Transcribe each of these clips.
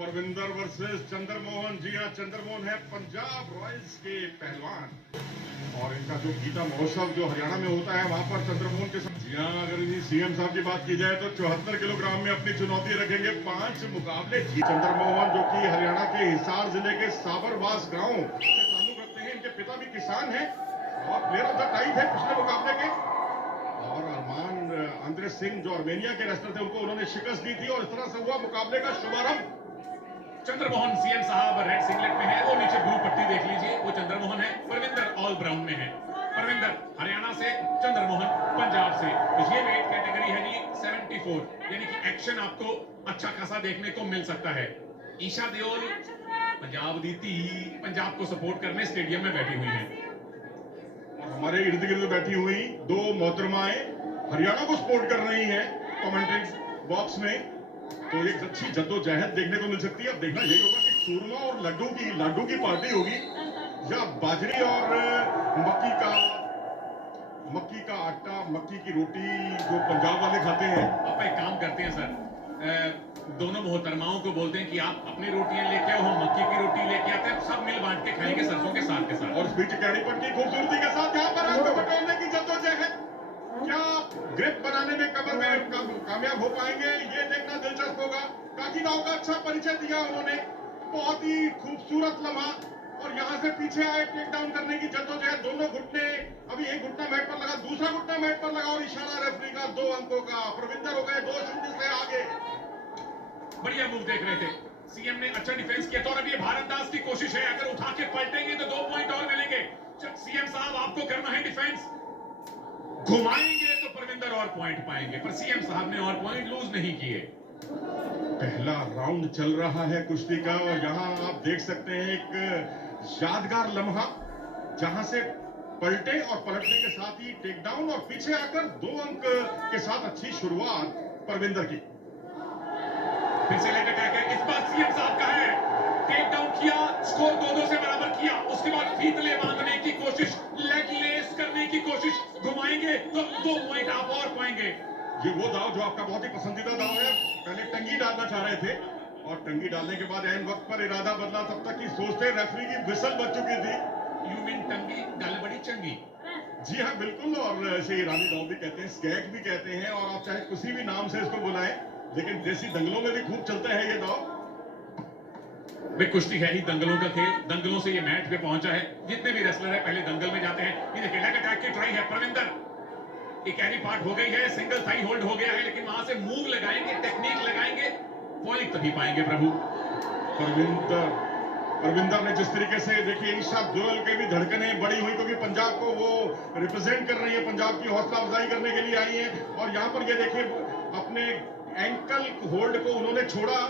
Parvinder versus Chandramohan. जी हाँ, चंद्रमोहन है Punjab Royals के पहलवान और इनका जो गीता महोत्सव जो हरियाणा में होता है वहां पर चंद्रमोहन के साथ। जी हाँ, अगर इन्हीं सीएम साहब की बात की जाए तो 74 किलोग्राम में अपनी चुनौती रखेंगे 5 मुकाबले। चंद्रमोहन जो कि हरियाणा के हिसार जिले के साबरवास गांव से ताल्लुक रखते हैं, इनके पिता भी किसान हैं और प्लेयर ऑफ द टाइम थे पिछले मुकाबले के। और अरमान आंद्रे सिंह जो आर्मेनिया के रेसलर थे उनको उन्होंने शिकस्त दी थी और इस तरह से हुआ मुकाबले का शुभारंभ। चंद्रमोहन सीएम साहब रेड सिंगलेट में है, वो नीचे ब्लू पट्टी देख लीजिए, वो चंद्रमोहन है। परविंदर ऑल ब्राउन में है। परविंदर हरियाणा से, चंद्रमोहन पंजाब से। तो ये वेट कैटेगरी है जी 74, यानी कि एक्शन आपको अच्छा खासा देखने को मिल सकता है। ईशा देओल पंजाब दीती पंजाब को सपोर्ट करने स्टेडियम में बैठी हुई है और हमारे इर्द गिर्द बैठी हुई दो मोहतरमाएं हरियाणा को सपोर्ट कर रही हैं कमेंट्री बॉक्स में। तो एक अच्छी जद्दोजहद देखने को मिल सकती है। अब देखना यही होगा कि चूरमा और लड्डू की पार्टी होगी या बाजरी और मक्की का आटा, मक्की की रोटी जो पंजाब वाले खाते हैं। आप एक काम करते हैं सर, दोनों मोहतरमाओं को बोलते हैं कि आप अपनी रोटियां लेके आओ, हम मक्की की रोटी लेके आते हैं, सब मिल बांट के खाएंगे सरसों के साथ के साथ। और इस बीच कैडीपन की खूबसूरती के साथ यहाँ पर आपको बटोरने की जद्दोजहद, क्या ग्रिप बनाने में कमर में कामयाब हो पाएंगे, ये देखना दिलचस्प होगा। काकी दाव का अच्छा परिचय दिया उन्होंने, बहुत ही खूबसूरत लम्हा। और यहाँ से पीछे आए टेक डाउन करने की जद्दोजहद, दोनों घुटने, अभी एक घुटना मैट पर लगा, दूसरा घुटना मैट पर लगा और इशारा रेफरी का 2 अंकों का। परविंदर हो गए 2-0 से आगे। बढ़िया मूव देख रहे थे, सीएम ने अच्छा डिफेंस किया था। और अब ये भारत दास की कोशिश है, अगर उठा के पलटेंगे तो 2 पॉइंट और मिलेंगे। सीएम साहब आपको करना है डिफेंस, घुमाएंगे तो परविंदर और पॉइंट पाएंगे, पर सीएम साहब ने और पॉइंट लूज नहीं किए। पहला राउंड चल रहा है कुश्ती का और यहाँ आप देख सकते हैं एक यादगार लम्हा, जहां से पलटे और पलटने के साथ ही टेक डाउन और पीछे आकर 2 अंक के साथ अच्छी शुरुआत परविंदर की। फिर से लेकर अटैक है, इस बार सीएम साहब का है। टेक डाउन किया, स्कोर 2-2 से बराबर किया, उसके बाद फीतले बांधने की कोशिश, लेग लेस करने की कोशिश, घुमाएंगे तो 2 पॉइंट आप और पाएंगे। ये वो दाव जो आपका बहुत ही पसंदीदा दाव है। पहले टंगी डालना चाह रहे थे और टंगी डालने के बाद एन वक्त पर इरादा बदला, तब तक की सोचते रेफरी की विसल बज चुकी थी। यू मीन टंगी डाल बड़ी चंगी। जी हाँ बिल्कुल, और ऐसे ईरानी दाव भी कहते हैं, स्कैग भी कहते हैं, और आप चाहे किसी भी नाम से इसको बुलाएं, लेकिन देसी दंगलों में भी खूब चलता है ये दाव। कुश्ती है ही दंगलों का खेल, दंगलों से ये मैच पे पहुंचा है। जितने भी रेसलर है पहले दंगल में जाते हैं। ये देखिए लेग अटैक की ट्राई है परविंदर, एक कैरी पार्ट हो गई है, सिंगल थाई होल्ड हो गया है, लेकिन वहां से मूव लगाएंगे, टेक्निक लगाएंगे, पॉइंट तभी पाएंगे प्रभु। परविंदर ने जिस तरीके से, देखिए ईशा देओल के भी धड़कनें बड़ी हुई क्योंकि पंजाब को वो रिप्रेजेंट कर रही है, पंजाब की हौसला अफजाई करने के लिए आई है। और यहाँ पर ये देखिए अपने एंकल होल्ड को उन्होंने छोड़ा,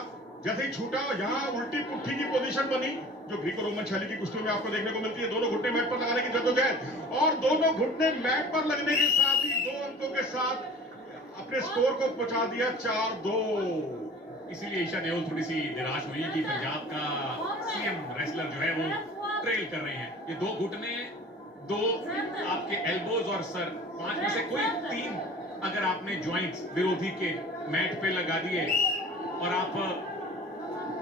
जैसे ही छूटा यहाँ उल्टी पुट्ठी की पोजीशन बनी जो ग्रीको रोमन शैली की कुश्तियों में आपको देखने को मिलती है। दोनों घुटने मैट पर लगाने की जद्दोजहद और दोनों घुटने मैट पर लगने के साथ ही 2 अंकों के साथ अपने स्कोर को पहुंचा दिया 4-2। इसीलिए ईशा देओल थोड़ी सी निराश हुई कि पंजाब का सीएम रेसलर जो है वो ट्रेल कर रहे हैं। ये 2 घुटने, 2 आपके एल्बोज और सर, 5 में से कोई 3 अगर आपने ज्वाइंट्स विरोधी के मैट पे लगा दिए और आप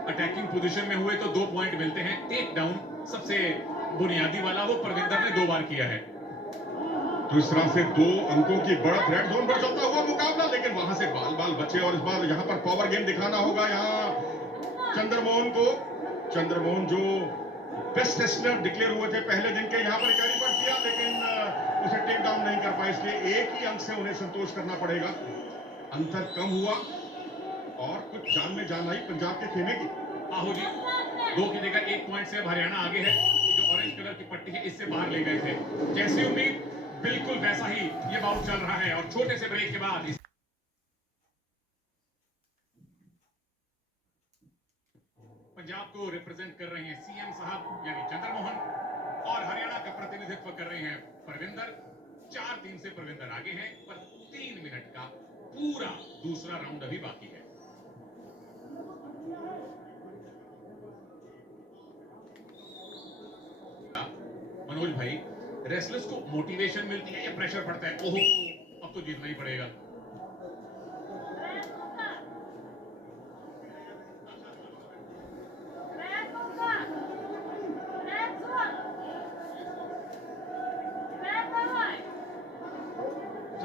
अटैकिंग पोजीशन में हुए तो 2 पॉइंट मिलते हैं। टेक डाउन सबसे बुनियादी वाला वो परविंदर ने 2 बार किया है। तो इस तरह से 2 अंकों की बढ़त, रेड जोन पर चलता हुआ मुकाबला, लेकिन वहां से बाल बाल बचे और इस बार यहां पर पावर गेम दिखाना होगा यहाँ चंद्रमोहन को। चंद्रमोहन जो बेस्ट रेसलर डिक्लेयर हुए थे पहले दिन के, यहाँ पर कैरी पर किया लेकिन उसे टेक डाउन नहीं कर पाए, इसलिए एक ही अंक से उन्हें संतोष करना पड़ेगा। अंतर कम हुआ और कुछ जान में जान आई पंजाब के खेमे की। आहो जी, 2 की जगह 1 पॉइंट से अब हरियाणा आगे है। जो ऑरेंज कलर की पट्टी है इससे बाहर ले गए थे, जैसी उम्मीद बिल्कुल वैसा ही ये बाउट चल रहा है। और छोटे से ब्रेक के बाद पंजाब को रिप्रेजेंट कर रहे हैं सीएम साहब यानी चंद्रमोहन, और हरियाणा का प्रतिनिधित्व कर रहे हैं परविंदर। 4-3 से परविंदर आगे हैं, पर 3 मिनट का पूरा दूसरा राउंड अभी बाकी है। मनोज भाई, रेसलर्स को मोटिवेशन मिलती है या प्रेशर पड़ता है, ओहो अब तो जीतना ही पड़ेगा?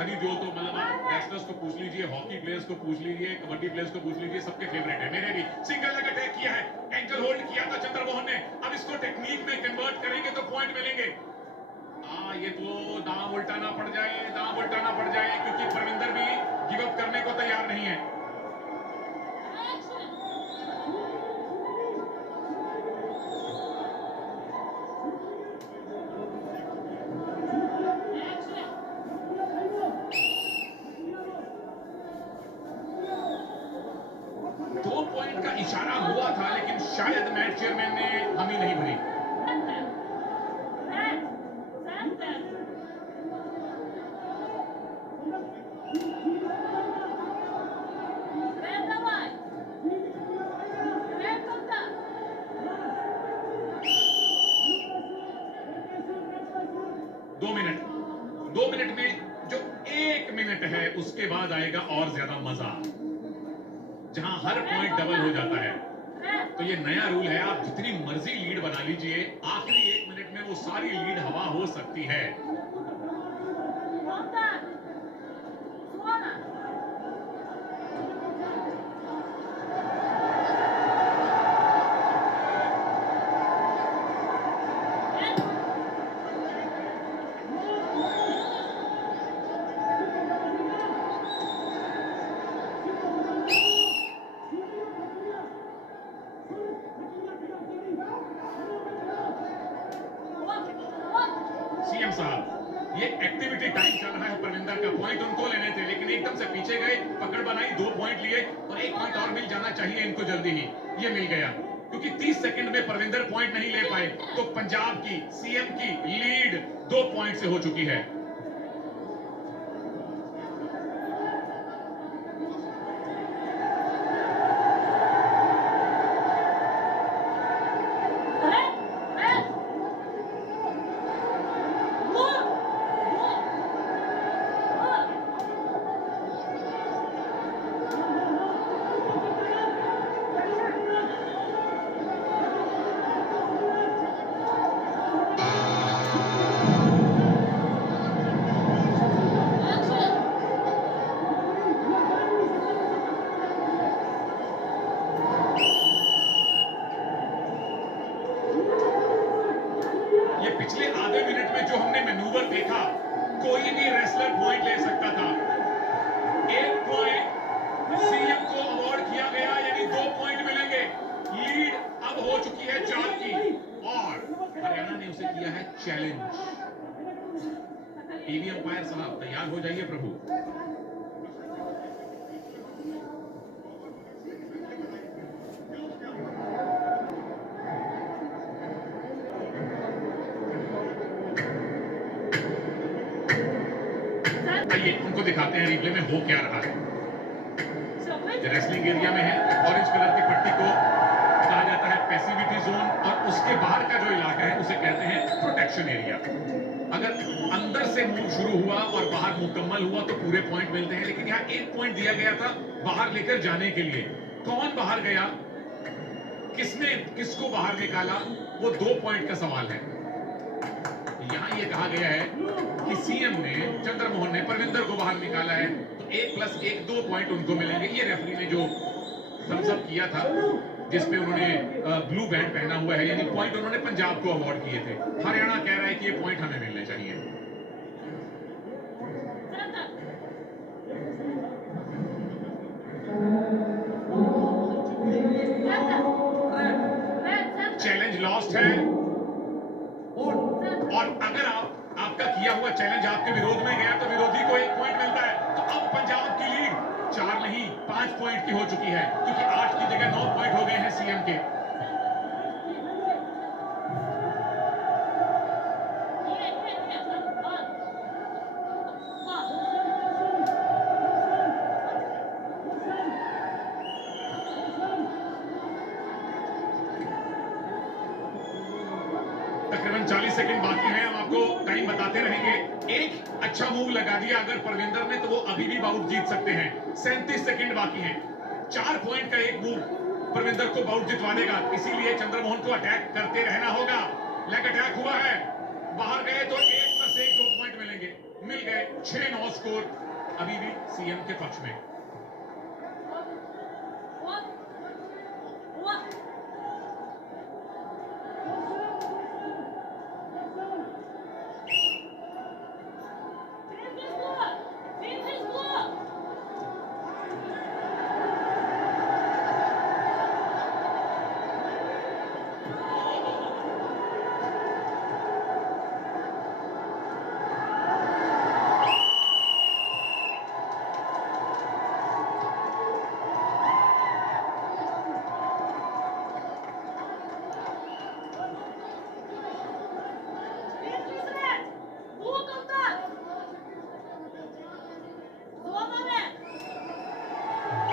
खरीदो तो मतलब आप रेसलर्स को पूछ लीजिए, हॉकी प्लेयर्स को पूछ लीजिए, कबड्डी प्लेयर्स को पूछ लीजिए, सबके फेवरेट है। मेरे भी सिंगल लेग अटैक किया है, एंकल होल्ड किया था चंद्रमोहन ने, अब इसको टेक्निक में कन्वर्ट करेंगे तो पॉइंट मिलेंगे। ये तो दांव उल्टाना पड़ जाए, दांव उल्टाना पड़ जाए, क्योंकि परविंदर भी गिव अप करने को तैयार नहीं है। दो पॉइंट का इशारा हुआ था, लेकिन शायद मैच चेयरमैन ने हामी नहीं भरी। दो मिनट में जो 1 मिनट है उसके बाद आएगा और ज्यादा मजा, जहां हर पॉइंट डबल हो जाता है। तो ये नया रूल है, आप जितनी मर्जी लीड बना लीजिए, आखिरी 1 मिनट में वो सारी लीड हवा हो सकती है। सीएम साहब, ये एक्टिविटी टाइम चल रहा है, परविंदर का पॉइंट उनको लेने थे, लेकिन एकदम से पीछे गए, पकड़ बनाई, 2 पॉइंट लिए, और 1 पॉइंट और मिल जाना चाहिए इनको जल्दी ही। ये मिल गया, क्योंकि 30 सेकंड में परविंदर पॉइंट नहीं ले पाए, तो पंजाब की सीएम की लीड 2 पॉइंट से हो चुकी है। पिछले आधे मिनट में जो हमने मैनूवर देखा, कोई भी रेसलर पॉइंट ले सकता था। 1 पॉइंट सीएम को अवार्ड किया गया, यानी 2 पॉइंट मिलेंगे। लीड अब हो चुकी है 4 की, और हरियाणा ने उसे किया है चैलेंज। टीवी अंपायर साहब तैयार हो जाइए प्रभु। आइए उनको दिखाते हैं रिप्ले में हो क्या रहा है। रेसलिंग एरिया में है, ऑरेंज कलर की पट्टी को कहा जाता है पैसिविटी जोन, और उसके बाहर का जो इलाका है उसे कहते हैं प्रोटेक्शन एरिया। अगर अंदर से मूव शुरू हुआ और बाहर मुकम्मल हुआ तो पूरे पॉइंट मिलते हैं, लेकिन यहाँ 1 पॉइंट दिया गया था बाहर लेकर जाने के लिए। कौन बाहर गया, किसने किसको बाहर निकाला, वो 2 पॉइंट का सवाल है। यहां ये कहा गया है कि सीएम ने, चंद्रमोहन ने परविंदर को बाहर निकाला है, तो 1+1 2 पॉइंट उनको मिलेंगे। ये रेफरी ने जो थम्स अप किया था, जिसमें उन्होंने ब्लू बैंड पहना हुआ है, यानी पॉइंट उन्होंने पंजाब को अवार्ड किए थे। हरियाणा कह रहा है कि ये पॉइंट हमें मिलने चाहिए। चैलेंज लॉस्ट है, और अगर आपका किया हुआ चैलेंज आपके विरोध में गया तो विरोधी को 1 पॉइंट मिलता है। तो अब पंजाब की लीड 4 नहीं 5 पॉइंट की हो चुकी है, क्योंकि 8 की जगह 9 पॉइंट हो गए हैं सीएम के। तकरीबन 40 सेकंड बाकी हैं, हम आपको टाइम बताते रहेंगे। एक अच्छा मूव लगा दिया अगर परविंदर ने, तो वो अभी भी बाउट जीत सकते हैं। 37 सेकंड बाकी हैं, 4 पॉइंट का एक मूव परविंदर को बाउट जितवा देगा, इसीलिए चंद्रमोहन को अटैक करते रहना होगा। लेग अटैक हुआ है, बाहर गए तो 1+1 2 पॉइंट मिलेंगे। मिल गए 6-9 स्कोर अभी भी सीएम के पक्ष में।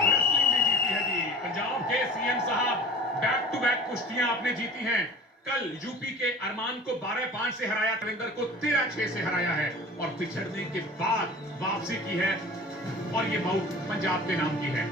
रेसलिंग भी जीती है जी पंजाब के सीएम साहब। बैक टू बैक कुश्तियां आपने जीती हैं। कल यूपी के अरमान को 12-5 से हराया, रविंदर को 13-6 से हराया है और पिछड़ने के बाद वापसी की है और ये मऊ पंजाब के नाम की है।